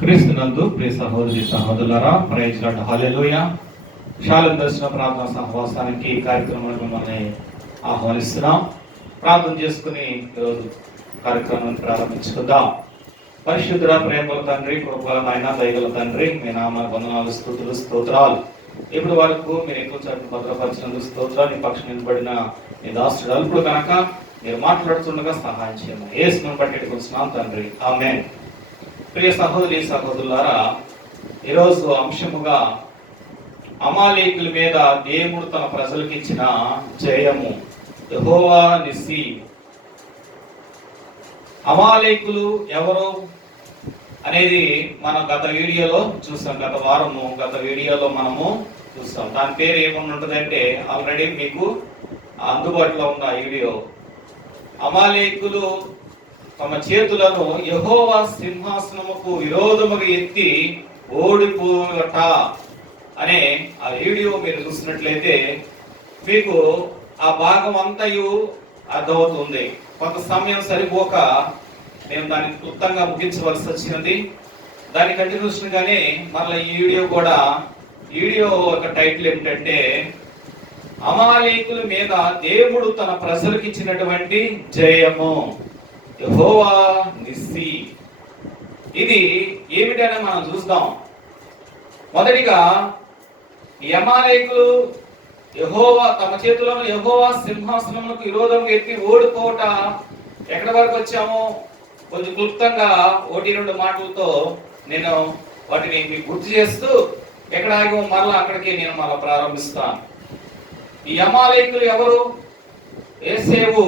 క్రీస్తునందు ప్రియ సహోదరి సహోదరులారా, ప్రైజ్ లార్డ్, హల్లెలూయా. షాలోమ్ దర్శన ప్రార్థన సహవాసానికి కార్యక్రమానికి మిమ్మల్ని ఆహ్వానిస్తున్నాం. ప్రార్థన చేసుకుని ఈరోజు కార్యక్రమాన్ని ప్రారంభించుకుందాం. పరిశుద్ధుడ, ప్రేమల తండ్రి, కృపగల నాయన, దయగల తండ్రి, మీ నామానికి వందనాలు, స్తుతులు, స్తోత్రాలు. ఇప్పుడు వరకు మీరు ఎక్కువ చోట్ల భద్రపరిచినందుకు స్తోత్రాలు. నీ పక్షం నిలబడిన నీ దాసుడు అల్పుడు కనుక మీరు మాట్లాడుతుండగా సహాయం చేయమని యేసును బట్టి కూర్చున్నాం తండ్రి, ఆమేన్. ప్రియ సహోదరి సహోదరులారా, ఈరోజు అంశముగా అమాలేకుల మీద దేవుడు తన ప్రజలకు ఇచ్చిన జయము, యెహోవా నిస్సి. అమాలేకులు ఎవరు అనేది మనం గత వీడియోలో చూసాం, గత వీడియోలో మనము చూసాం. దాని పేరు ఏమన్నా ఉంటుందంటే ఆల్రెడీ మీకు అందుబాటులో ఉంది ఆ వీడియో. అమాలేకులు తమ చేతులను యెహోవా సింహాసనముకు విరోధముగా ఎత్తి ఓడిపోట అనే ఆ వీడియో మీరు చూసినట్లయితే మీకు ఆ భాగం అంతయు అర్థమవుతుంది. కొంత సమయం సరిపోక నేను దాన్ని క్లుప్తంగా ముగించవలసి వచ్చినది. దాని కంటిన్యూషన్ గానే మరలా ఈ వీడియో ఒక టైటిల్ ఏమిటంటే అమాలేకుల మీద దేవుడు తన ప్రజలకు ఇచ్చినటువంటి జయము, యెహోవా నిస్సి. ఇది ఏమిటని మనం చూద్దాం. మొదటిగా ఈ అమాలేకులు యెహోవా తమ చేతులను యెహోవా సింహాసనమునకు విరోధంగా ఎత్తి ఓడిపోవట ఎక్కడి వరకు వచ్చామో కొంచెం క్లుప్తంగా 1-2 మాటలతో నేను వాటిని మీకు గుర్తు చేస్తూ ఎక్కడ ఆగో మరలా అక్కడికి నేను మరలా ప్రారంభిస్తాను. ఈ అమాలేకులు ఎవరు? ఏసేవు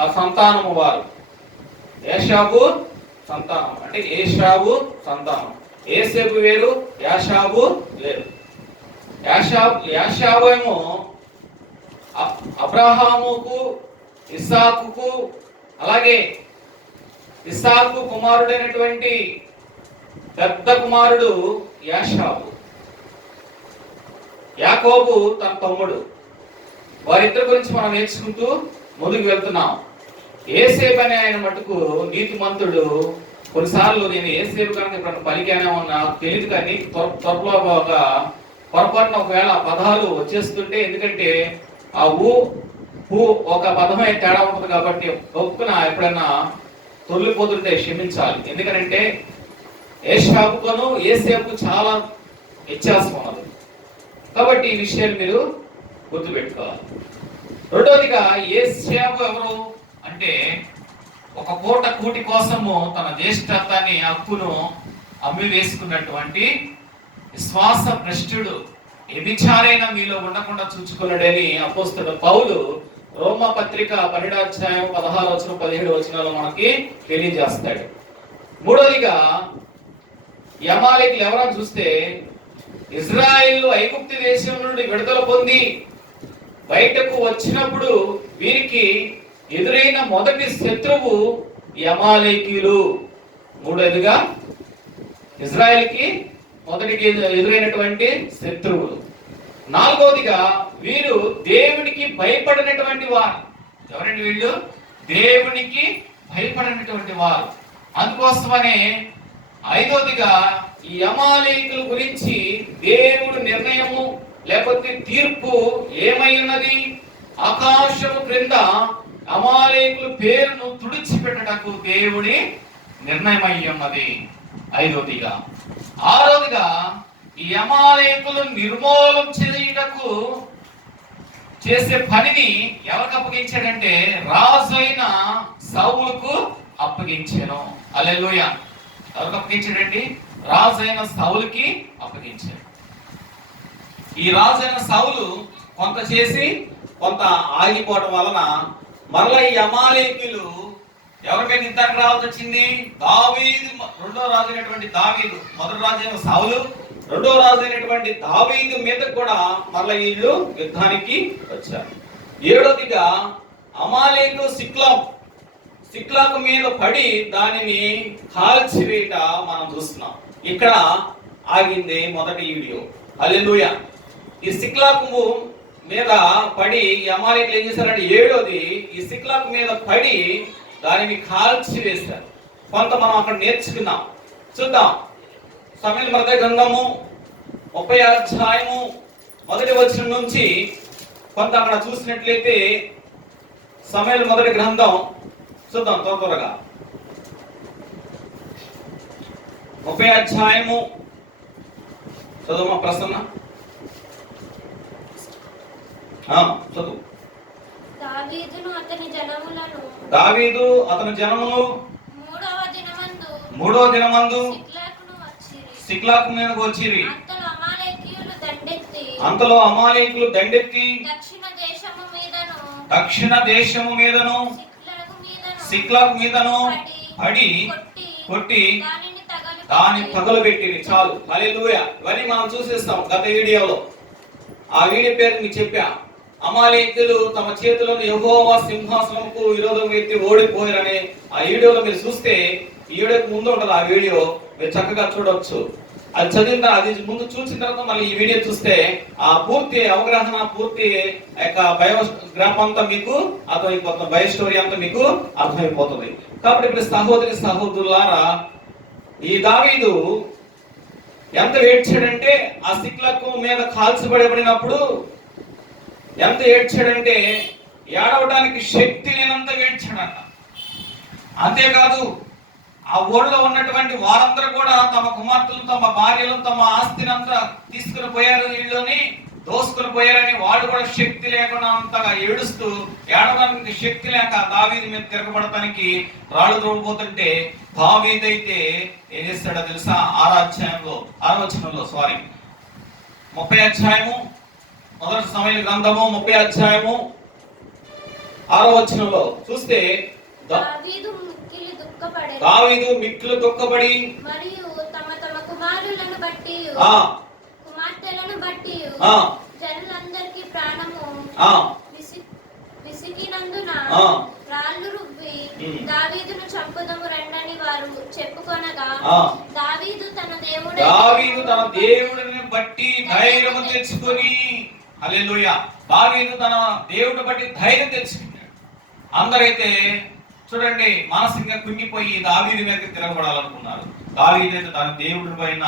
ఆ సంతానము వారు. ఏషావు సంతానం అంటే ఏషావు సంతానం. ఏసేపు వేరు, యాషావు వేరు. యాషావు ఏమో అబ్రహాముకు, ఇస్సాకుకు, అలాగే ఇస్సాకు కుమారుడైనటువంటి పెద్ద కుమారుడు యాషావు. యాకోబు తన తమ్ముడు. వారిద్దరి గురించి మనం నేర్చుకుంటూ ముందుకు వెళ్తున్నాం. ఏసేపు అనే ఆయన మటుకు నీతిమంతుడు. కొన్నిసార్లు నేను ఏసేపు కనుక ఇప్పుడు పలికానే నాకు తెలియదు, కానీ త్వరలో పొరపాటున ఒకవేళ పదాలు వచ్చేస్తుంటే, ఎందుకంటే ఆ ఒక పదమే తేడా ఉంటుంది కాబట్టి ఒప్పున ఎప్పుడైనా తొలిపోతుంటే క్షమించాలి. ఎందుకంటే ఏషాపుకును ఏసేపుకు చాలా వ్యత్యాసం ఉన్నది కాబట్టి ఈ విషయాన్ని మీరు గుర్తుపెట్టుకోవాలి. రెండోదిగా ఏసేపు ఎవరు అంటే ఒక పూట కూటి కోసము తన జ్యేష్ఠత్వాన్ని హక్కును అమ్మి వేసుకున్నటువంటి విశ్వాస భ్రష్టుడు, వ్యభిచారైన మీలో ఉండకుండా చూచుకున్నాడని అపోస్తలుడు పౌలు రోమా పత్రిక 12వ అధ్యాయం 16 వచనం 17 వచనాలు మనకి తెలియజేస్తాడు. మూడోదిగా ఈ అమాలేకులు ఎవరని చూస్తే ఇజ్రాయేలు ఐగుప్తు దేశం నుండి విడుదల పొంది బయటకు వచ్చినప్పుడు వీరికి ఎదురైన మొదటి శత్రువు ఈ అమాలేకీయులు. మూడోదిగా ఇజ్రాయెల్కి మొదటికి ఎదురైనటువంటి శత్రువులు. నాలుగోదిగా వీరు దేవునికి భయపడినటువంటి వారు. ఎవరండి వీళ్ళు? దేవునికి భయపడినటువంటి వారు. అందుకోసమనే ఐదోదిగా ఈ అమాలేకుల గురించి దేవుడు నిర్ణయము లేకపోతే తీర్పు ఏమై ఉన్నది? ఆకాశము క్రింద అమాలేకుల పేరును తుడిచిపెట్టటకు దేవుని నిర్ణయం అయి ఉన్నది. ఐదోదిగా. ఆరోదిగా ఈ అమాలేకులు నిర్మూలం చేయుటకు చేసే పనిని ఎవరికి అప్పగించాడంటే రాజు అయిన సౌలుకు అప్పగించాను. హల్లెలూయా. ఎవరికి అప్పగించాడండి? రాజు అయిన సౌలుకి అప్పగించాడు. ఈ రాజు అయిన సౌలు కొంత చేసి కొంత ఆగిపోవడం వలన మరలా ఈ అమాలేకులు ఎవరికైనా యుద్ధానికి రావాల్సి వచ్చింది. దావీదు రెండో రాజు అయినటువంటి దావీదు, మొదటి రాజు అయిన సౌలు, రెండో రాజు అయినటువంటి దావీదు మీద కూడా మరలా వీళ్ళు యుద్ధానికి వచ్చారు. ఏడోదిగా అమాలేకు సిక్లాకు మీద పడి దానిని కాల్చివేట మనం చూస్తున్నాం. ఇక్కడ ఆగింది మొదటి వీడియో. హల్లెలూయా. ఈ సిక్లాకు మీద పడి అమాలేకులు ఏం చేశారంటే ఏడోది ఈ సిక్లాకు మీద పడి దానిని కాల్చి వేశారు. కొంత మనం అక్కడ నేర్చుకున్నాం. చూద్దాం. సమూయేలు మొదటి గ్రంథము 30వ అధ్యాయము 1వ వచనం నుంచి కొంత అక్కడ చూసినట్లయితే సమూయేలు మొదటి గ్రంథం చూద్దాం త్వరగా. 30వ అధ్యాయము చదువు ప్రసన్న. చదువు. దావీదు అతని జనమును మూడవ దినమందు సిక్లాగు మీదకు వచ్చిరి. అంతలో అమాలేకీయులు దండెత్తి దక్షిణ దేశము మీదను సిక్లాగు మీదను పడి కొట్టి దాన్ని తగలబెట్టిరి. చాలు. హల్లెలూయా. ఇవన్నీ మనం చూసేస్తాం గత వీడియోలో. ఆ వీడియో పేరు మీకు చెప్పా. అమాలేకీయులు తమ చేతులను యెహోవా సింహాసనముకు విరోధంగా ఎత్తి ఓడిపోయారని ఆ వీడియోలో మీరు చూస్తే, ఈ వీడియోకి ముందు ఉంటుంది ఆ వీడియో, మీరు చక్కగా చూడవచ్చు. అది చదివిన అది ముందు చూసిన తర్వాత మళ్ళీ ఈ వీడియో చూస్తే ఆ పూర్తి అవగాహన, పూర్తి యొక్క బయోగ్రాఫ్ అంతా మీకు అర్థమైపోతుంది, బయో స్టోరీ అంతా మీకు అర్థమైపోతుంది. కాబట్టి ఇప్పుడు సహోదరి సహోదరులారా, ఈ దావీదు ఎంత ఏడ్చాడంటే ఆ సిక్లకు మీద కాల్చబడినప్పుడు ఎంత ఏడ్చాడంటే ఏడవడానికి శక్తి లేనంత ఏడ్చాడట. అంతేకాదు ఆ ఊళ్ళో ఉన్నటువంటి వారందరూ కూడా తమ కుమార్తెలు, తమ భార్యలు, తమ ఆస్తిని అంతా తీసుకుని పోయారు, వీళ్ళని దోసుకుని పోయారని వాడు కూడా శక్తి లేకుండా అంతగా ఏడుస్తూ, ఏడవడానికి శక్తి లేక దావీదు మీద తిరగబడటానికి రాళ్ళు త్రోవబోతుంటే దావీదు అయితే ఏం చేస్తాడో తెలుసా? 6వ వచనంలో 30వ అధ్యాయము మొదటి సమూయేలు గ్రంథము 30వ అధ్యాయము 6వ వచనంలో చూస్తే దావీదు మిక్కిలి దుఃఖపడి మరియు తమ కుమారులను బట్టి కుమార్తెలను బట్టి జనులందరికీ ప్రాణము విసిగినందున రాళ్ళు రువ్వి దావీదును చంపుదము రండని వారు చెప్పుకొనగా దావీదు తన దేవుడిని బట్టి ధైర్యం తెచ్చుకొని, హల్లెలూయా, దావీదు తన దేవుడిని బట్టి ధైర్యం తెచ్చుకున్నాడు. అందరైతే చూడండి మానసికంగా కుంగిపోయి దావీదు మీద తిరగబడాలనుకున్నారు. దావీదు అయితే తన దేవుడి పైన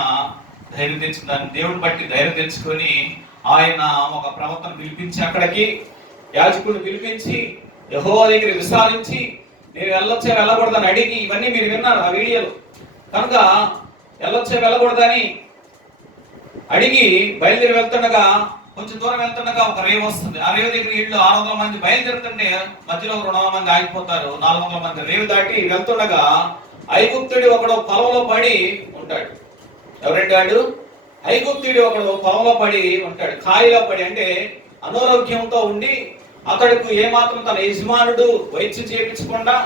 ధైర్యం తెచ్చుకుని, దాని దేవుడిని బట్టి ధైర్యం తెచ్చుకొని ఆయన ఒక ప్రవక్తను పిలిపించి, అక్కడికి యాజకుడిని పిలిపించి యెహోవా దగ్గర విచారించి నేను వెళ్ళొచ్చా వెళ్ళకూడదని అడిగి, ఇవన్నీ మీరు విన్నారు ఆ వీడియోలో. కనుక వెళ్ళొచ్చా వెళ్ళకూడదని అడిగి బయలుదేరి వెళ్తుండగా, కొంచెం దూరం వెళ్తుండగా ఒక రేవు వస్తుంది. ఆ రేవు దగ్గర ఇళ్ళు 600 మంది బయలుదేరుతుంటే మధ్యలో 200 మంది ఆగిపోతారు. 400 మంది రేవు దాటి వెళ్తుండగా ఐగుప్తుడి ఒకడు పొలంలో పడి ఉంటాడు. ఎవరంటే వాడు? ఐగుప్తుడి ఒకడు పొలంలో పడి ఉంటాడు, కాయలో పడి, అంటే అనారోగ్యంతో ఉండి అతడికి ఏమాత్రం తన యజమానుడు వైద్యం చేయించకుండా,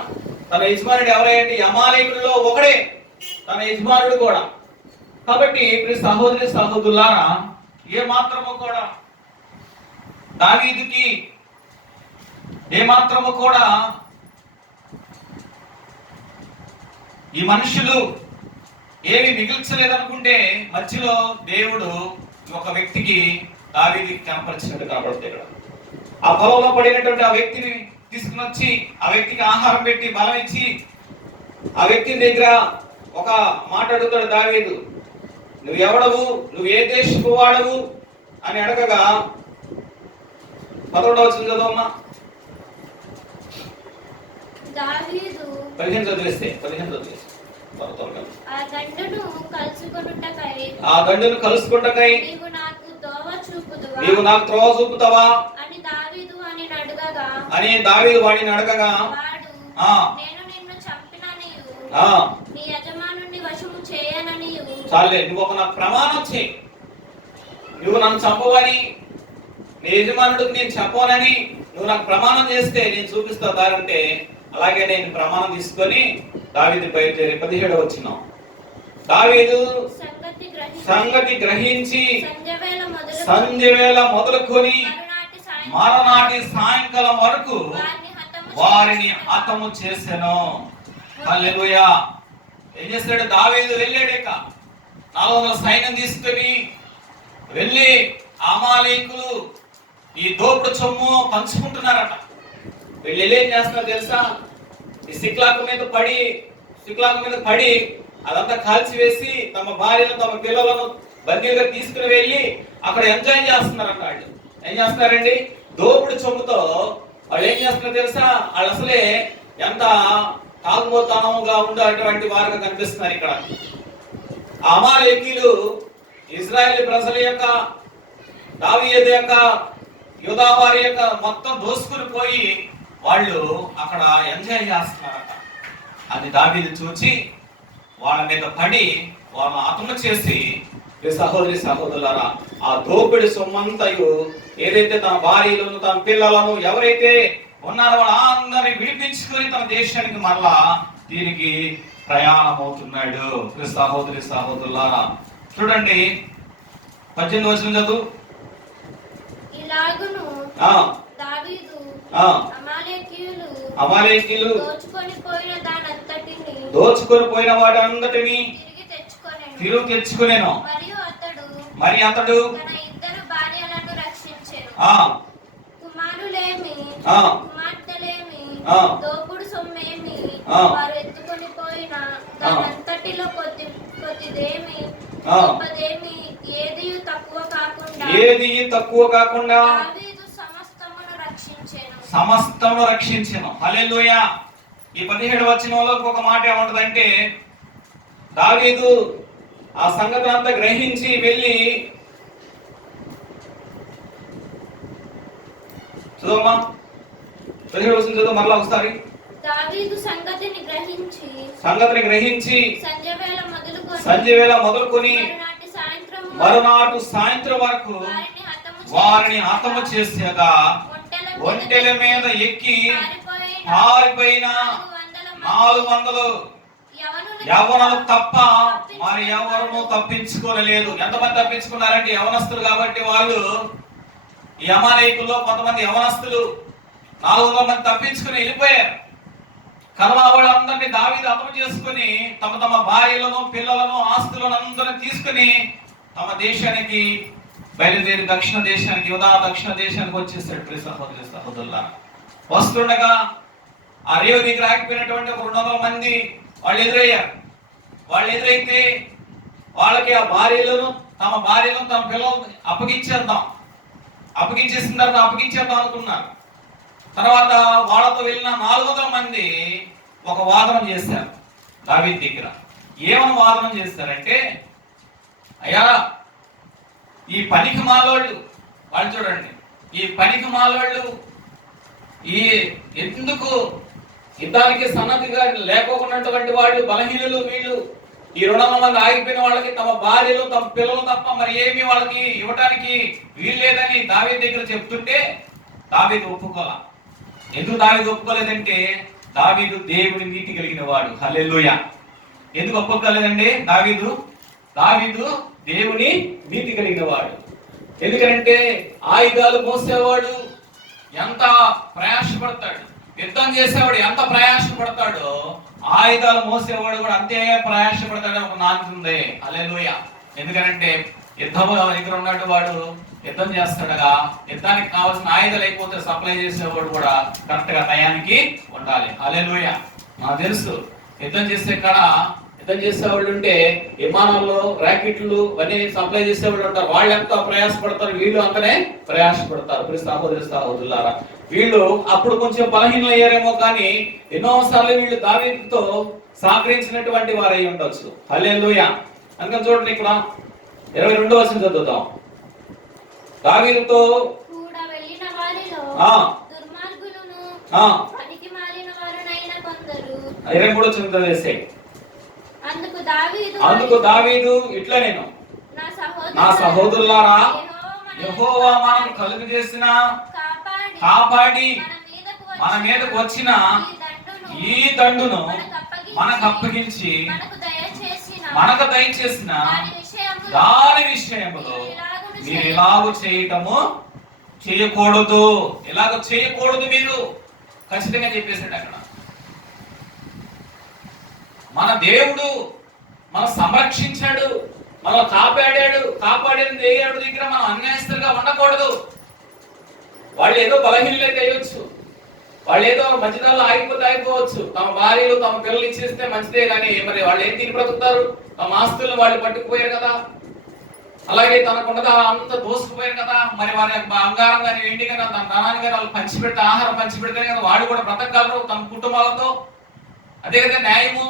తన యజమానుడు ఎవరంటే అమాలేకుల్లో ఒకడే తన యజమానుడు కూడా. కాబట్టి ఇప్పుడు సహోదరి సహోదరులారా, ఏమాత్రము కూడా దావీదుకి ఏమాత్రము కూడా ఈ మనుషులు ఏమి మిగిల్చలేదనుకుంటే మధ్యలో దేవుడు ఒక వ్యక్తికి దావీదుకి కనపరిచినట్టు కనపడుతుంది. ఇక్కడ ఆ పొలంలో పడినటువంటి ఆ వ్యక్తిని తీసుకుని వచ్చి ఆ వ్యక్తికి ఆహారం పెట్టి బలం ఇచ్చి ఆ వ్యక్తి దగ్గర ఒక మాట అడుగుతాడు దావీదు, నువ్వు ఎవడవు, నువ్వు ఏ దేశపు వాడవు అని అడగగా 11వ వచనం చదవమ్మా. దావీదు 15 చదివేస్తే ఆ దండును కలుసుకొనుటకై నీవు నాకు త్రోవ చూపుతావా అని దావీదు వాడిని అడగగా, చాలే, నువ్వు ఒక నాకు ప్రమాణం చేయి, నువ్వు నన్ను చంపవని, నీ యజమానుడికి నేను చెప్పనని నువ్వు నాకు ప్రమాణం చేస్తే నేను చూపిస్తా దారి అంటే, అలాగే నేను ప్రమాణం తీసుకొని దావీదు బయలుదేరి 17వ వచనం. దావీదు సంగతి గ్రహించి సంధ్యవేళ మొదలుకొని మరనాటి సాయంకాలం వరకు వారిని హతము చేసెను. హల్లెలూయా. ఏం చేస్తాడు దావీదు? వెళ్ళాడేక 400 సైన్యం తీసుకొని వెళ్ళి అమాలేకులు ఈ దోపుడు సొమ్ము పంచుకుంటున్నారట. వీళ్ళు ఏం చేస్తున్నారు తెలుసా? ఈ సిక్లాకు మీద పడి అదంతా కాల్చివేసి తమ భార్యను తమ పిల్లలను బందీలుగా తీసుకుని వెళ్ళి అక్కడ ఎంజాయ్ చేస్తున్నారంట. వాళ్ళు ఏం చేస్తున్నారండి? దోపుడు సొమ్ముతో వాళ్ళు ఏం చేస్తున్నారో తెలుసా? వాళ్ళు అసలే ఎంత తాగుబోతనంగా ఉండేటువంటి వారుగా కనిపిస్తున్నారు ఇక్కడ. అమాలేకీలు ఇశ్రాయేలు ప్రజల యొక్క, దావీదు యొక్క, యూదా వారి యొక్క మొత్తం దోసుకుని పోయి వాళ్ళు అక్కడ ఎంజాయ్ చేస్తున్నారట. అది దావీదు చూచి వాళ్ళ మీద పడి వాళ్ళని హతము చేసి, సహోదరి సహోదరులారా, ఆ దోపిడి సొమ్మంతయు ఏదైతే తన భార్యలను తన పిల్లలను ఎవరైతే ఉన్నారో వాళ్ళందరినీ విడిపించుకొని తన దేశానికి మరలా దీనికి ప్రయాణం అవుతున్నాడు. సహోదరి సహోదరులారా, చూడండి 18వ వచనం చదువు. ఇలాగును దావీదు అమాలేకీయులు దోచుకొని పోయిన వాటంతటిని తిరిగి తెచ్చుకొనెను. మరి అతడు తన ఇద్దరు భార్యలను రక్షించెను. కుమారులేమి కుమార్తెలేమి దోపుడు సొమ్మేమి వారు ఎత్తుకొని పోయిన దానంతటిలో కొద్దిదేమి గొప్పదేమి ఏదియు తక్కువ కాకుండా దావీదు సమస్తమును రక్షించెను. హల్లెలూయా. ఈ 17వ వచనంలో ఒక మాట ఏమంటదంటే, దావీదు ఆ సంగతి అంతా గ్రహించి వెళ్ళి, చదువమ్మా 17వ వచనం చదువు మరలా ఒకసారి. దావీదు సంగతిని గ్రహించి సంధ్య వేళ మొదలుకొని మరునాటి సాయంత్రం వరకు వారిని హతము చేసేగా ఒంటెల మీద ఎక్కి పారిపోయిన 400 యవ్వనులు తప్ప మరి ఎవరు తప్పించుకోలేదు. ఎంతమంది తప్పించుకున్నారంటే యవనస్తులు కాబట్టి వాళ్ళు, ఈ అమాలేకుల్లో కొంతమంది యవనస్తులు 400 మంది తప్పించుకుని వెళ్ళిపోయారు. కనుమ వాళ్ళందరినీ దావీదు హతము చేసుకుని తమ తమ భార్యలను పిల్లలను ఆస్తులను అందరిని తీసుకుని తమ దేశానికి బయలుదేరి దక్షిణ దేశానికి, యూదా దక్షిణ దేశానికి వచ్చేసాడు. సహోదరి సహోదరులారా, వస్తుండగా ఆ రేవు దగ్గర ఆగిపోయినటువంటి 200 మంది వాళ్ళు ఎదురయ్యారు. వాళ్ళు ఎదురైతే వాళ్ళకి ఆ భార్యలను తమ పిల్లలను అప్పగించేసిన తర్వాత అప్పగించేద్దాం అనుకున్నారు. తర్వాత వాళ్ళతో వెళ్ళిన 400 మంది ఒక వాదనం చేశారు దావీదు దగ్గర. ఏమని వాదనం చేశారంటే, అయ్యా ఈ పనికి మాలోళ్ళు వాళ్ళు, చూడండి, ఈ పనికి మాలోళ్ళు ఈ ఎందుకు యుద్ధానికి సన్నద్ధిగా లేకోకున్నటువంటి వాళ్ళు, బలహీనులు వీళ్ళు, ఈ 200 మంది ఆగిపోయిన వాళ్ళకి తమ భార్యలు తమ పిల్లలు తప్ప మరి ఏమి వాళ్ళకి ఇవ్వడానికి వీల్లేదని దావీదు దగ్గర చెప్తుంటే దావీదు ఒప్పుకోలా. ఎందుకు దావీదు ఒప్పుకోలేదంటే, దావీదు దేవుని నీతి కలిగిన వాడు. హల్లెలూయా. ఎందుకు ఒప్పుకోలేదండి? దావీదు దేవుని నీతి కలిగిన వాడు. ఎందుకంటే ఆయుధాలు మోసేవాడు ఎంత ప్రయాసపడతాడు, యుద్ధం చేసేవాడు ఎంత ప్రయాసపడతాడో ఆయుధాలు మోసేవాడు కూడా అంతే ప్రయాసపడతాడని ఒక నానుడి ఉంది. హల్లెలూయా. ఎందుకంటే యుద్ధంలో దగ్గర ఉన్నట్టు వాడు యుద్ధం చేస్తాడుగా, యుద్ధానికి కావాల్సిన ఆయుధాలు అయిపోతే సప్లై చేసేవాడు కూడా కరెక్ట్ గా టయానికి ఉండాలి. హల్లెలూయా. నాకు తెలుసు, యుద్ధం చేసేవాళ్ళు ఉంటే విమానాల్లో రాకెట్లు అన్ని సప్లై చేసేవాళ్ళు ఉంటారు. వాళ్ళు ఎంత ప్రయాసపడతారు, వీళ్ళు అంతనే ప్రయాసపడతారు. సహోదరి సహోదరులారా, వీళ్ళు అప్పుడు కొంచెం బలహీనలు అయ్యారేమో, కానీ ఎన్నోసార్లు వీళ్ళు దావీదుతో సహకరించినటువంటి వారై ఉండొచ్చు. హల్లెలూయా. అందుకని చూడండి, ఇక్కడ 22వ వచనం చదువుతాం. దావీదుతో కూడా వెళ్ళిన వారిలో దుర్మార్గులను పనికిమాలిన వారునైన కొందరు. 23వ వచనం చదివేసే. అందుకు దావీదు ఇట్లా, నేను నా సహోదరులారా, యెహోవా మనం కలుగు చేసిన కాపాడి మన మీదకు వచ్చిన ఈ దండును మనకు అప్పగించి మనకు దయచేసిన దాని విషయంలో మీరు ఇలాగ చేయకూడదు. మీరు ఖచ్చితంగా చెప్పేసాడు అక్కడ. మన దేవుడు మనం సంరక్షించాడు, మనం కాపాడిన దేవుడి దగ్గర మనం అన్యాయస్తులుగా ఉండకూడదు. వాళ్ళు ఏదో బలహీనలైతే అయ్యొచ్చు, వాళ్ళు ఏదో మధ్యదారులు ఆగిపోవచ్చు, తమ భార్యలు తమ పిల్లలు ఇచ్చేస్తే మంచిదే, కానీ మరి వాళ్ళు ఏం తిని బ్రతుకుతారు? తమ ఆస్తులను వాళ్ళు పట్టుకుపోయారు కదా, అలాగే తనకున్నదా అంత దోసుకుపోయారు కదా, మరి వారి బంగారం కానీ వెండి కానీ తన ధనాన్ని కానీ వాళ్ళు పంచిపెడితే, ఆహారం పంచిపెడితే కదా వాళ్ళు కూడా బ్రతకగలరు తమ కుటుంబాలతో. అదే కదా న్యాయము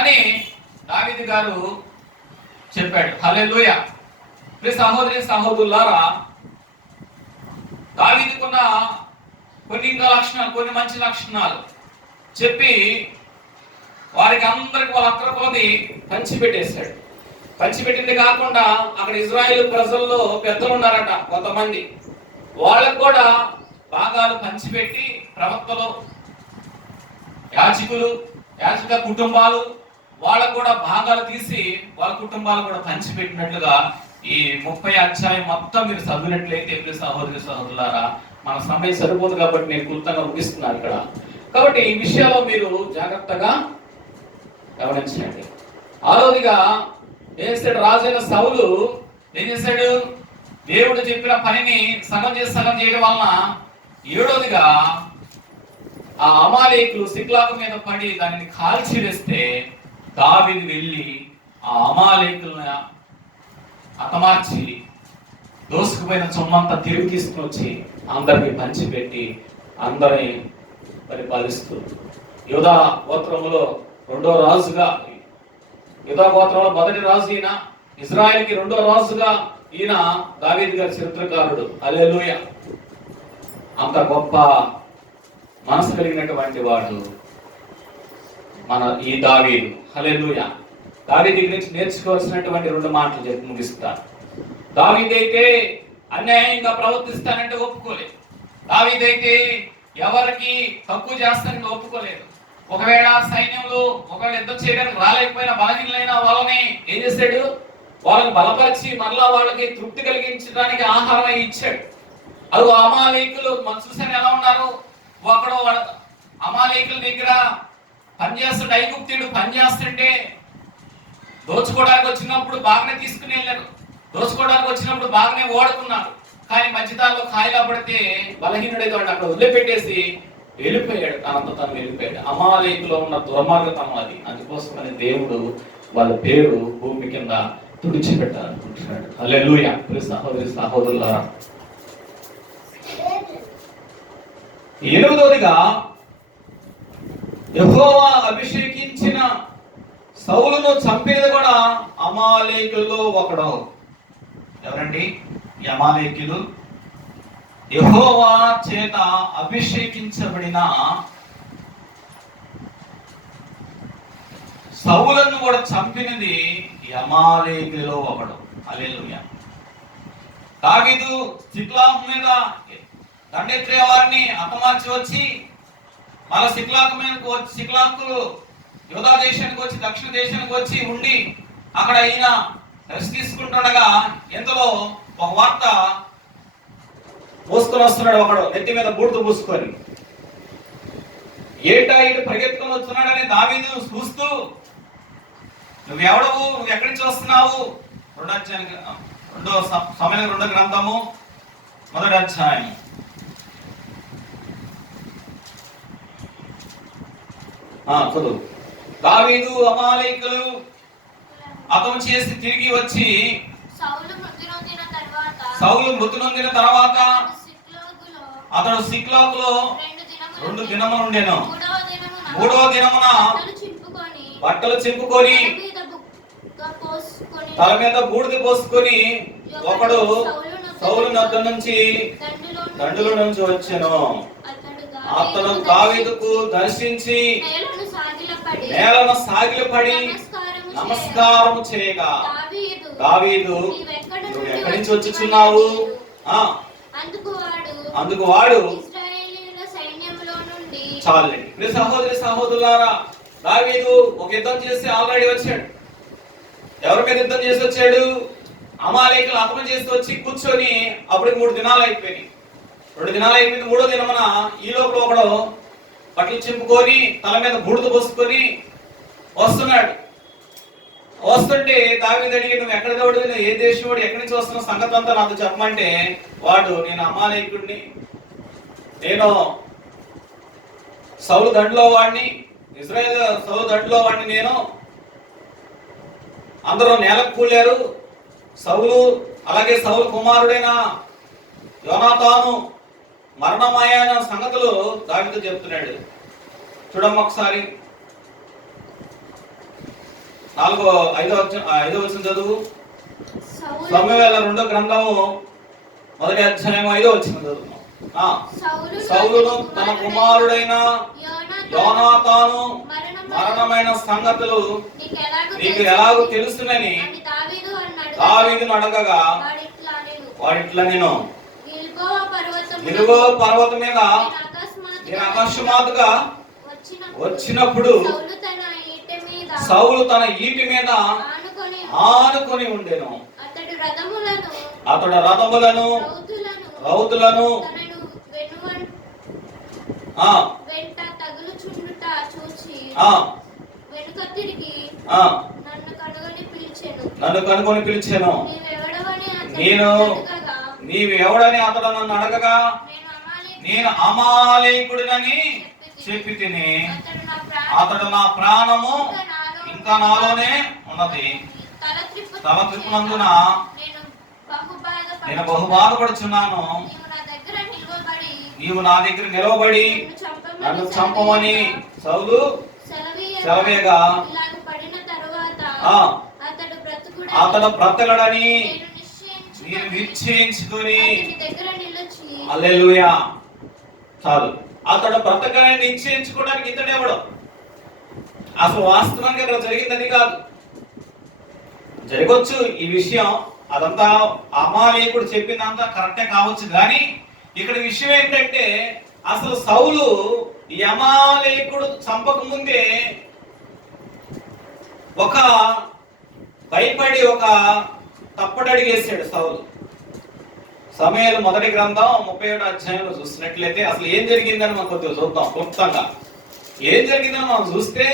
అని దావీదు గారు చెప్పాడు. హల్లెలూయా. సహోదరి సహోదరులారా, దావీదుకున్న కొన్ని ఇంకా లక్షణాలు, కొన్ని మంచి లక్షణాలు చెప్పి వారికి అందరికి వాళ్ళ అక్కర కొలది పంచిపెట్టేశాడు. పంచిపెట్టింది కాకుండా అక్కడ ఇజ్రాయేల్ ప్రజల్లో పెద్దలు ఉన్నారట కొంతమంది, వాళ్ళకు కూడా భాగాలు పంచిపెట్టి ప్రవక్తలు, యాజక కుటుంబాలు వాళ్ళకు కూడా భాగాలు తీసి వాళ్ళ కుటుంబాలు కూడా పంచిపెట్టినట్లుగా ఈ 30 అధ్యాయం మొత్తం మీరు చదివినట్లయితే సహోదరి సహోదరులారా, మన సమయం సరిపోదు కాబట్టి నేను క్లుప్తంగా ముగిస్తున్నాను ఇక్కడ. కాబట్టి ఈ విషయాల్లో మీరు జాగ్రత్తగా గమనించండి. ఆరోదిగా ఏం చేశాడు? రాజైన సౌలు ఏం చేశాడు? దేవుడు చెప్పిన పనిని సగం చేయడం వలన ఏడోదిగా ఆ అమాలేకులు సిక్లాగు మీద పడి దానిని కాల్చి వేస్తే దావీదు వెళ్ళి ఆ అమాలేకులను హతమార్చి దోసుకుపోయిన సొమ్మంతా తిరిగి తీసుకుని వచ్చి అందరికి పంచిపెట్టి అందరిని పరిపాలిస్తూ యూదా గోత్రములో రెండో రాజుగా, యూదా గోత్రంలో మొదటి రాజు ఈయన, ఇజ్రాయెల్కి రెండో రాజుగా ఈయన దావీదు గారి చరిత్రకారుడు. హల్లెలూయా. అంత గొప్ప మనసు కలిగినటువంటి వాడు మన ఈ దావీదు. హల్లెలూయా. దావీదు గురించి నేర్చుకోవాల్సినటువంటి 2 మాటలు చెప్పి ముగిస్తాను. దావీదైతే అన్యాయంగా ప్రవర్తిస్తానంటే ఒప్పుకోలేదు. దావీదైతే ఎవరికి తక్కువ చేస్తానంటే ఒప్పుకోలేదు. ఒకవేళ సైన్యంలో ఒకవేళ యుద్ధం చేయడానికి రాలేకపోయినా బలహీనలైన వాళ్ళని ఏం చేశాడు? వాళ్ళని బలపరిచి మరలా వాళ్ళకి తృప్తి కలిగించడానికి ఆహారం ఇచ్చాడు. అది అమాలేకులు మనం చూసాను ఎలా ఉన్నారు. ఒకడు అమాలేకుల దగ్గర పనిచేస్తుంటే, ఐగుప్తీయుడు పనిచేస్తుంటే దోచుకోవడానికి వచ్చినప్పుడు బాగానే తీసుకుని వెళ్ళారు, దోచుకోవడానికి వచ్చినప్పుడు బాగానే ఓడుకున్నారు. కానీ మధ్యదారిలో ఖాయిలా పడితే బలహీనుడైతే వాడిని అక్కడ వదిలిపెట్టేసి వెళ్ళిపోయాడు, తనంత తను వెళ్ళిపోయాడు. అమాలేకులో ఉన్న దుర్మార్గతనం అది. అందుకోసమని దేవుడు వాళ్ళ పేరు భూమి కింద తుడిచిపెట్టాలనుకుంటున్నాడు. హల్లెలూయా. సహోదరి సహోదరులారా, 8వదిగా యెహోవా అభిషేకించిన సౌలును చంపినది కూడా అమాలేకుల్లో ఒకడు. ఎవరండి ఈ అమాలేకులు? యెహోవా చేత అభిషేకించబడిన సౌలును కూడా చంపినది ఈ అమాలేకుల్లో ఒకడు. హల్లెలూయా. దావీదు సిక్లాగు మీద దండెత్రే వారిని హతమార్చి వచ్చి మళ్ళా సిక్లాగు యూదా దేశానికి వచ్చి దక్షిణ దేశానికి వచ్చి ఉండి అక్కడ ఈయన రెస్ట్ తీసుకుంటుండగా ఎంతలో ఒక వార్త మోసుకొని వస్తున్నాడు. ఒకడు నెత్తి మీద బూడిద పూసుకొని, ఏటా ఇటు పరిగెత్తుకొని వస్తున్నాడని దావీదు చూస్తూ, నువ్వెవడవు, నువ్వు ఎక్కడి నుంచి వస్తున్నావు? 2 సమూయేలు 2 గ్రంథము 1వ అధ్యాయం. దావీదు అమాలేకులు అతను చేసి తిరిగి వచ్చి సౌలు మృతి నొందిన తర్వాత అతడు సిక్లాగులో 2 దినములు ఉండెను. 3వ దినమున బట్టలు చింపుకొని తల మీద బూడిద పోసుకొని ఒకడు సౌలు నద్ద నుంచి దండుల నుంచి వచ్చెను. అతను దావీదుకు దర్శించి నేలను సాగిలపడి నమస్కారం చేయగా, దావీదు నువ్వు ఎక్కడి నుంచి వచ్చుచున్నావు? అందుకు వాడు, చాలండి సహోదరి సహోదరులారా, దావీదు ఒక యుద్ధం చేసి ఆల్రెడీ వచ్చాడు. ఎవరి మీద యుద్ధం చేసి వచ్చాడు? అమాలేకులు హతం చేసి వచ్చి కూర్చొని అప్పుడు 3 దినాలు అయిపోయినాయి. 2 దినాలు అయిపోయింది. 3వ దినమున ఈ లోపల ఒకడు బట్టలు చింపుకొని తల మీద బూడిద పోసుకొని వస్తున్నాడు. వస్తుంటే దావీదు అడిగి, నువ్వు ఎక్కడ దేవుడు, ఏ దేశం, ఎక్కడి నుంచి వస్తున్న సంగతి అంతా నాతో చెప్పమంటే వాడు, నేను అమాలేకుడిని, నేను సౌలు దండులో వాడిని, ఇజ్రాయేల్ సౌలు దండులో వాడిని నేను. అందరూ నేలకు కూలారు. సౌలు అలాగే సౌలు కుమారుడైన యోనాతాను మరణమయ్యాన సంగతులు దావీదు చెప్తున్నాడు. చూడమ్మ ఒకసారి 5వ వచనం చదువు. సమూయేలు 2వ గ్రంథము 1వ అధ్యాయం 5వ వచనం చదువు. సౌలును తన కుమారుడైన యోనాతాను మరణమైన సంగతులు నీకు ఎలాగో తెలుసునని దావీదును అడగగా వాడిట్లా నేను గిల్బోవ పర్వతం మీద నేను అకస్మాత్తుగా వచ్చినప్పుడు సౌలు తన ఈటి మీద ఆనుకొని ఉండెను. అతడు రథములను రౌతులను నన్ను కనుగొని పిలిచాను. నేను నీవెవడని అతడు నన్ను అడగగా నేను అమాలేకుడినని చెప్పి తిని, అతడు నా ప్రాణము ఇంకా నాలోనే ఉన్నది, తల త్రిప్పునందున నేను బహు బాధపడుచున్నాను. నీవు నా దగ్గర నిలవబడి నన్ను చంపమని సౌలు సెలవేగా అతడు బ్రతకడని నేను నిశ్చయించుకొని, హల్లెలూయా, చాలు. అతడు బ్రతకడని నిశ్చయించుకోవడానికి ఇతడెవడు? అసలు వాస్తవానికి అక్కడ జరిగిందని కాదు. జరగొచ్చు ఈ విషయం, అదంతా అమాలేకుడు చెప్పిందంతా కరెక్టే కావచ్చు. కానీ ఇక్కడ విషయం ఏంటంటే అసలు సౌలు ఈ అమాలేకుడు చంపక ముందే ఒక భయపడి ఒక తప్పటడిగేసాడు సౌలు. సమూయేలు 1వ గ్రంథం 37వ అధ్యాయంలో చూసినట్లయితే అసలు ఏం జరిగిందని మనం కొద్దిగా చూద్దాం క్లుప్తంగా. ఏం జరిగిందని మనం చూస్తే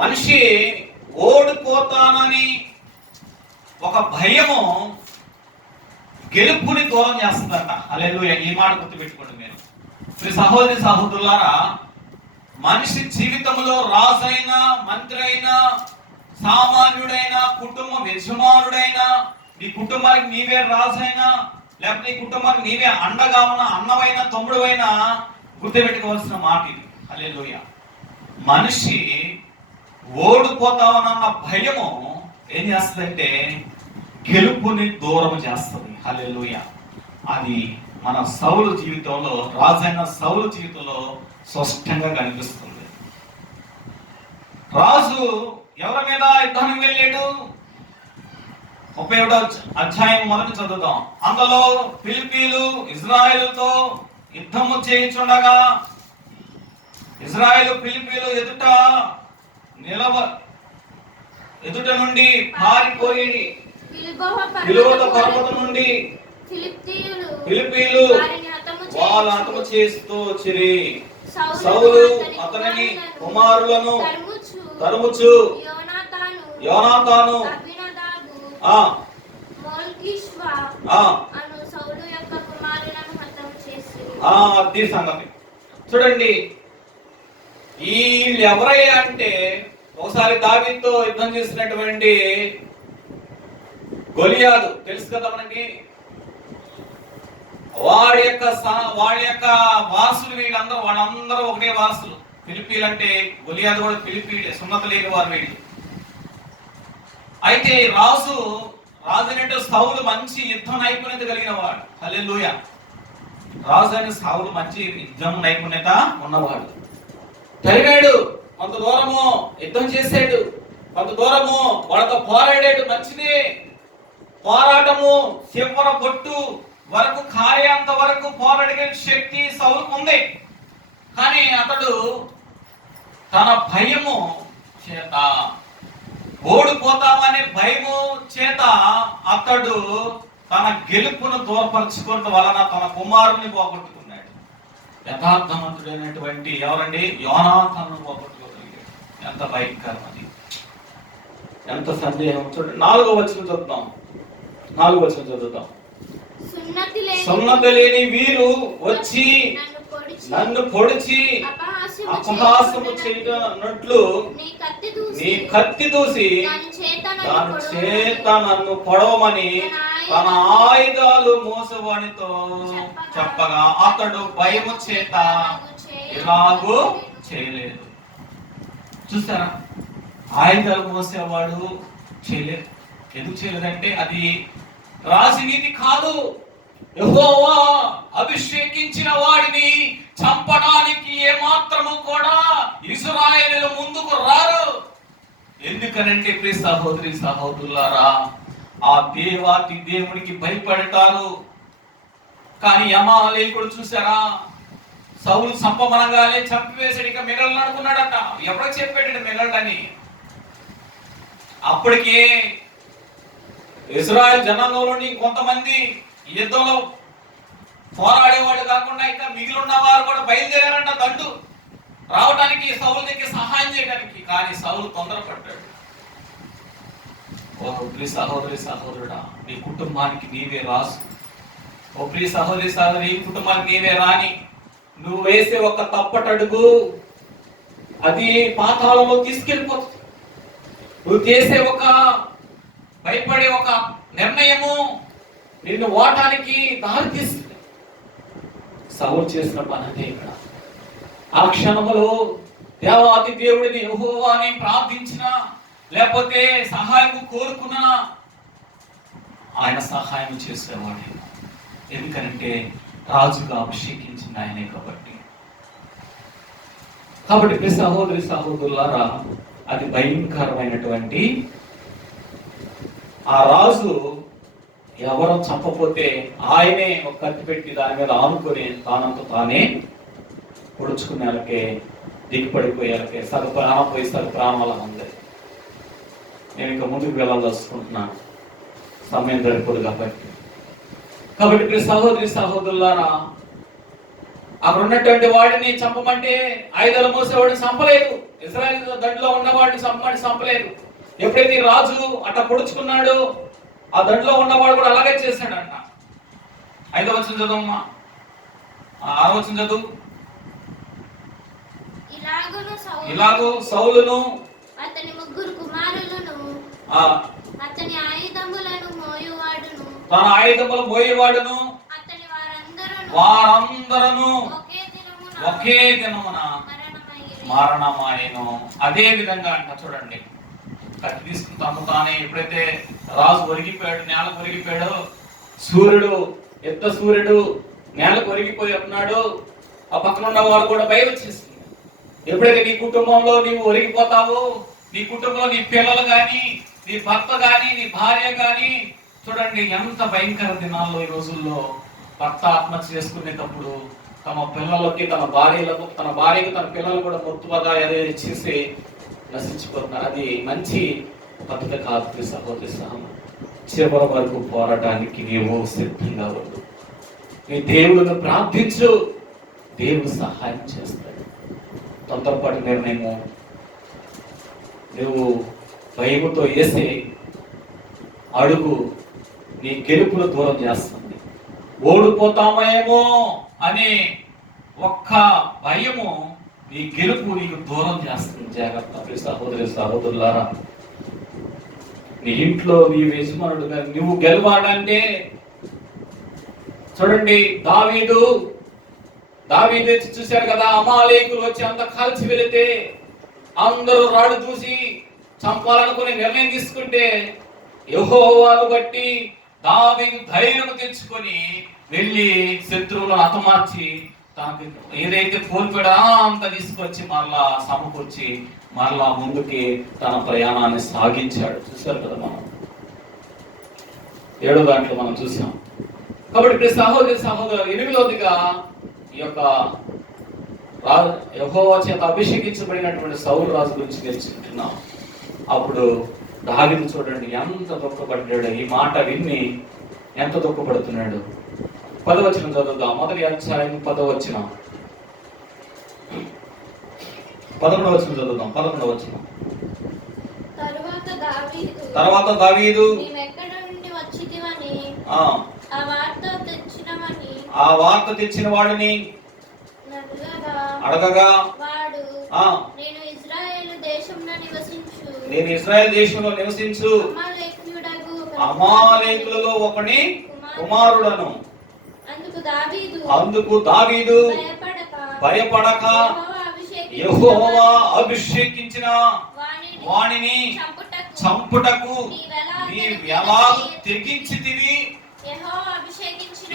మనిషి ఓడిపోతానని ఒక భయము గెలుపుని దూరం చేస్తుందంట. హల్లెలూయా, ఈ మాట గుర్తుపెట్టుకోండి మీరు. సహోదరి సహోదరులారా, మనిషి జీవితంలో రాజైన, మంత్రి అయినా, సామాన్యుడైన, కుటుంబం యజమానుడైనా, నీ కుటుంబానికి నీవే రాజైనా, లేకపోతే నీ కుటుంబానికి నీవే అండగా ఉన్న అన్నవైనా తమ్ముడువైనా గుర్తుపెట్టుకోవాల్సిన మాట ఇది. హల్లెలూయా. మనిషి ఓడిపోతామన్న భయము ఏం చేస్తుందంటే గెలుపుని దూరం చేస్తుంది. హల్లెలూయా. అది మన సౌలు జీవితంలో, రాజైన సౌలు జీవితంలో స్పష్టంగా కనిపిస్తుంది. రాజు ఎవరి మీద యుద్ధానికి వెళ్ళాడు? 31వ అధ్యాయం మొదటి చదువుతాం. అందులో ఫిలిప్పీలు ఇజ్రాయేలుతో యుద్ధము చేయించుండగా ఇజ్రాయేలు ఫిలిప్పీలు ఎదుట నుండి పారిపోయి గిల్బోవ పర్వతం నుండి ఫిలిప్పీలు వాళ్ళ హతము చేస్తూ వచ్చిరి. సౌలు అతని కుమారులను తరుముచు యోనాతాను అది సంగతి. చూడండి, వీళ్ళు ఎవరయ్యా అంటే ఒకసారి దావీదుతో యుద్ధం చేసినటువంటి గొలియాదు తెలుసు కదా మనకి. వాళ్ళ యొక్క వారసులు వాళ్ళందరూ ఒకటే వారసులు. ఫిలిప్పీలు అంటే గొలియాదు కూడా ఫిలిప్పీలే, సున్నత లేని వారు వీళ్ళు. అయితే రాజు సౌలు మంచి యుద్ధ నైపుణ్యత కలిగిన వాడు. హల్లెలూయా. రాజు అయిన సౌలు మంచి యుద్ధం నైపుణ్యత ఉన్నవాడు. తిరిగాడు, కొంత దూరము యుద్ధం చేశాడు, కొంత దూరము వాళ్ళతో పోరాడాడు. మంచిదే, పోరాటము చివర పొట్టు వరకు కార్యాంత వరకు పోరాడే శక్తి సౌలుకు ఉంది. కానీ అతడు తన భయము చేత, ఓడిపోతామనే భయము చేత అతడు తన గెలుపును దూరపరచుకోవడం వలన తన కుమారుని పోగొట్టుకున్నాడు. యథార్థవంతుడైనటువంటి ఎవరండి? యోనాతాను పోగొట్టుకోగలిగాడు. ఎంత భయంకరం అది, ఎంత సందేహం. చూడండి, 4వ వచనం చదువుతాం. సున్నతి లేని వీరు వచ్చి నన్ను పొడిచి అపహాసము చేయనట్లు నీ కత్తి దూసి దాని చేత నన్ను పొడవమని తన ఆయుధాలు మోసవానితో చెప్పగా అతడు భయము చేత ఇలాగూ చేయలేదు. చూసారా, ఆయుధాలు మోసేవాడు చేయలేదు. ఎందుకు చేయలేదంటే అది రాజనీతి కాదు. యెహోవా అభిషేకించిన వాడిని చంపడానికి ఏమాత్రము కూడా ఇశ్రాయేలీయులు ముందుకు రారు. ఎందుకనంటే ప్రియ సహోదరి సహోదరులారా, ఆ దేవాతి దేవునికి భయపడతారు. కానీ అమాలేకుడు చూసారా, సౌలు చంపమనగానే చంపివేసాడు. ఇక మిగలను అనుకున్నాడట. ఎవరో చెప్పాడు మిగలడని. అప్పటికే ఇశ్రాయేల్ జనాంగంలోని కొంతమంది యుద్ధంలో పోరాడేవాడు కాకుండా ఇంకా మిగిలి ఉన్న వారు కూడా బయలుదేరారంట దండు రావడానికి, సౌలు దగ్గర సహాయం చేయడానికి. కానీ సౌలు తొందరపడ్డాడు. ఓ ప్రియ సహోదరి సహోదరుడా, నీ కుటుంబానికి నీవే రాసు. ఓ ప్రియ సహోదరి సహోదరి, ఈ కుటుంబానికి నీవే రాని. నువ్వు వేసే ఒక తప్పటడుగు అది పాతాళంలో తీసుకెళ్ళిపోతుంది. నువ్వు చేసే ఒక భయపడే ఒక నిర్ణయము నిన్ను ఓటానికి దారి తీస్తుంది. సౌలు చేసిన పని అదే. ఇక్కడ ఆ క్షణములో దేవాతి దేవుడిని యెహోవాని ప్రార్థించిన, లేకపోతే సహాయం కోరుకున్నా ఆయన సహాయం చేసేవాడే. ఎందుకంటే రాజుగా అభిషేకించింది ఆయనే కాబట్టి. కాబట్టి సహోదరి సహోదరులారా, అది భయంకరమైనటువంటి ఆ రాజు ఎవరో చంపపోతే ఆయనే ఒక కత్తి పెట్టి దాని మీద ఆనుకొని తానంత తానే పొడుచుకునేలకే దిగుపడిపోయేలకే సగ ప్రాణం పోయి సగ ప్రాణాల ఉంది. నేను ఇంకా ముందుకు వెళ్ళాలనుకుంటున్నాను, సమయం దొరకదు కాబట్టి. కాబట్టి సహోదరి సహోదరులారా, అక్కడ ఉన్నటువంటి వాడిని చంపమంటే ఆయుధాలు మోసేవాడిని చంపలేదు. ఇశ్రాయేలు దండులో ఉన్నవాడిని చంపలేదు. ఎప్పుడైతే రాజు అట్లా పొడుచుకున్నాడో ఆ దండులో ఉన్నవాడు కూడా అలాగే చేశాడంట. 5వ వచనం చదువమ్మా, 6వ వచనం చదువు. ఇలాగూ సౌలును అతని ముగ్గురు కుమారులను అతని ఆయుధములను మోయువాడును తన ఆయుధములు మోయేవాడును వారందరూ ఒకే దినమున మరణమాయెను. అదే విధంగా అంట. చూడండి, కత్తి తీసుకుని తను తానే ఎప్పుడైతే రాజు ఒరిగిపోయాడు, నేలకు ఒరిగిపోయాడో, సూర్యుడు నేలకు ఒరిగిపోయి ఉన్నాడు. ఆ పక్కన ఉన్న వాడు కూడా భయం వచ్చేసింది. ఎప్పుడైతే నీ కుటుంబంలో నీవు ఒరిగిపోతావో, నీ కుటుంబంలో నీ పిల్లలు కానీ, నీ భర్త కానీ, నీ భార్య కానీ, చూడండి ఎంత భయంకర దినాల్లో ఈ రోజుల్లో భర్త ఆత్మహత్య చేసుకునేటప్పుడు తమ పిల్లలకి, తన భార్యకు తన పిల్లలు కూడా మొత్తుగా ఏదైతే చేసి నశించిపోతున్నారు. అది మంచి పద్ధతి కాదు. సహోదరి చివరి వరకు పోరాటానికి నీవు సిద్ధంగా ఉండు. నీ దేవుడిని ప్రార్థించు, దేవుడు సహాయం చేస్తాడు. తొందరపాటు నిర్ణయము నువ్వు భయముతో వేసే అడుగు నీ గెలుపును దూరం చేస్తుంది. ఓడిపోతామేమో అనే ఒక్క భయము నీ గెలుపు నీకు దూరం చేస్తుంది. జాగ్రత్త సహోదరి సహోదరులారా, నీ ఇంట్లో నీ యజమానుడుగా నువ్వు గెలవాలంటే చూడండి, దావీదు చూశారు కదా, అమాలేకులు వచ్చి అంత కాల్చి వెళితే అందరూ రాడు చూసి చంపాలనుకునే నిర్ణయం తీసుకుంటే యెహోవాను బట్టి దావీదు ధైర్యం తెచ్చుకొని వెళ్ళి శత్రువులను హతమార్చి తనకి ఏదైతే కోల్పోయాడో అంత తీసుకొచ్చి మరలా సమకూర్చి మరలా ముందుకి తన ప్రయాణాన్ని సాగించాడు. చూశారు కదా, మనం 7వ దాంట్లో మనం చూసాం. కాబట్టి సహోదరి 8వదిగా ఈ యొక్క యెహోవా చేత అభిషేకించబడినటువంటి సౌలు రాజు గురించి నేర్చుకుంటున్నాం. అప్పుడు దావీదు చూడండి ఎంత దుఃఖపడ్డాడు. ఈ మాట విని ఎంత దుఃఖపడుతున్నాడు. 10వ వచనం చదువుదాం. మొదటి అధ్యాయం 10వ వచనం. 11వ వచనం చదువుదాం. 11వ వచనం. తర్వాత దావీదు ఆ వార్త తెచ్చిన వాడిని అడగగా వాడు ఆ నేను ఇశ్రాయేలు దేశంలో నివసించు అమాలేకీయుడగు ఒక అమాలేకులలో ఒకని కుమారుడను. అందుకు దావీదు భయపడక యెహోవా అభిషేకించిన వాణిని చంపుటకు నీవెలాగు తెగించితివి?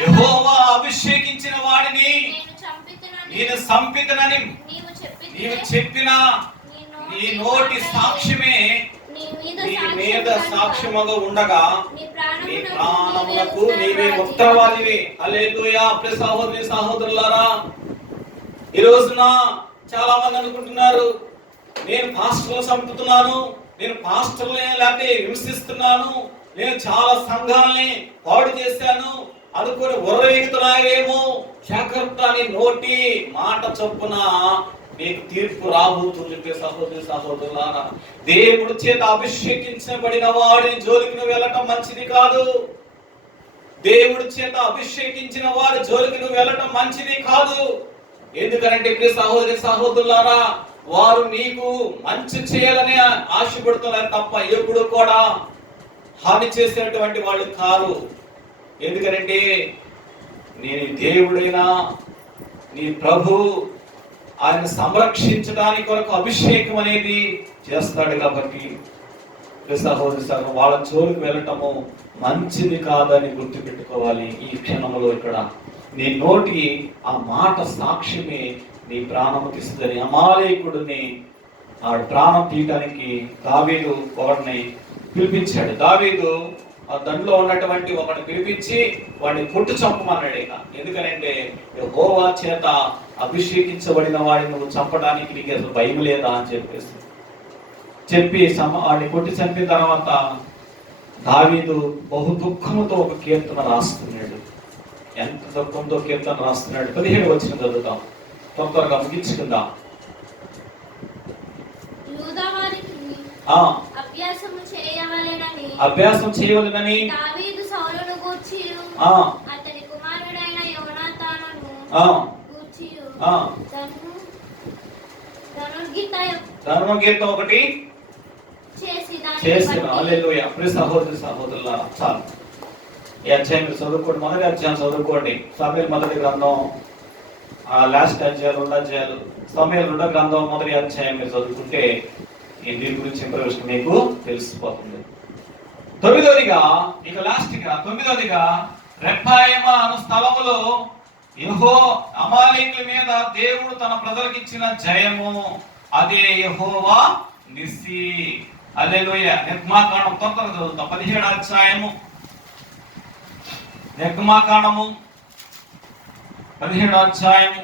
యెహోవా అభిషేకించిన వాడిని నేను చంపితనని నీవు చెప్పిన నీ నోటి సాక్ష్యమే నీ మీద సాక్ష్యముగా ఉండగా నీ ప్రాణములకు నీవే ఉత్తరవాదివి. హల్లెలూయా. ప్రియ సహోదరి సహోదరులారా, ఈ రోజున చాలా మంది అనుకుంటున్నారు, నేను పాస్టర్లు చంపుతున్నాను, నేను పాస్టర్లే లేకపోతే హింసిస్తున్నాను, నేను చాలా సంఘాలని పాడు చేశాను అనుకుని ఉర్రవీగుతున్నాయేమో. జాగ్రత్త, నీ నోటి మాట చొప్పున నీకు తీర్పు రాబోతుంది. సహోదరి సహోదరులారా, దేవుడి చేత అభిషేకించబడిన వాడిని జోలికి నువ్వు వెళ్ళటం మంచిది కాదు. దేవుడి చేత అభిషేకించిన వారి జోలికి నువ్వు వెళ్ళటం మంచిది కాదు. ఎందుకంటే ప్రియ సహోదరి సహోదరులారా, వారు నీకు మంచి చేయాలని ఆశపడుతున్నారు తప్ప ఎప్పుడు కూడా హాని చేసేటువంటి వాళ్ళు కాదు. ఎందుకంటే నేను దేవుడైనా నీ ప్రభు ఆయన సంరక్షించడానికి కొరకు అభిషేకం అనేది చేస్తాడు. కాబట్టి సహోదరి సహోదరు, వాళ్ళ జోలికి వెళ్ళటము మంచిది కాదని గుర్తుపెట్టుకోవాలి. ఈ క్షణంలో ఇక్కడ నీ నోటి ఆ మాట సాక్ష్యమే నీ ప్రాణము తీస్తుందని. అమాలేకుడిని ఆ ప్రాణం తీయటానికి దావీదు ఒకడిని పిలిపించాడు. దావీదు ఆ దండలో ఉన్నటువంటి ఒకడిని పిలిపించి వాడిని కొట్టు చంపమన్నాడు. ఇక ఎందుకనంటే యెహోవా చేత అభిషేకించబడిన వాడిని నువ్వు చంపడానికి నీకు అసలు భయం లేదా అని చెప్పి వాడిని కొట్టి చంపిన తర్వాత దావీదు బహు దుఃఖముతో ఒక కీర్తన రాస్తున్నాడు. ఎంత దుఃఖంతో కీర్తన రాస్తున్నాడు. 17 వచనం చదువుతాం, త్వరగా ముగించుకుందాం. అభ్యాసం చేయవలెనని దావీదు సౌలును గూర్చియు అతని కుమారుడైన యోనాతానును గూర్చియు ధర్మగీతం ఒకటి చేసిన. హల్లెలూయా. ప్రియ సహోదరి సహోదరులారా, చాలు ఈ అధ్యాయం చదువుకోండి. మొదటి అధ్యాయం చదువుకోండి. సమూయేలు మొదటి గ్రంథం లాస్ట్ అధ్యాయాలు 2 అధ్యాయాలు. సమూయేలు 2వ గ్రంథం మొదటి అధ్యాయం మీరు చదువుకుంటే దీని గురించి ఇంప్రవేశం మీకు తెలిసిపోతుంది. 9వదిగా ఇక లాస్ట్ గా 9వదిగా రెఫాయీమ అను స్థలములో అమాలేకుల మీద దేవుడు తన ప్రజలకు ఇచ్చిన జయము, అదే యెహోవా నిస్సి. హల్లెలూయా. నిర్గమాకాండం తొందరగా చదువుతాం. 17వ అధ్యాయము నిర్గమాకాండము 17వ అధ్యాయము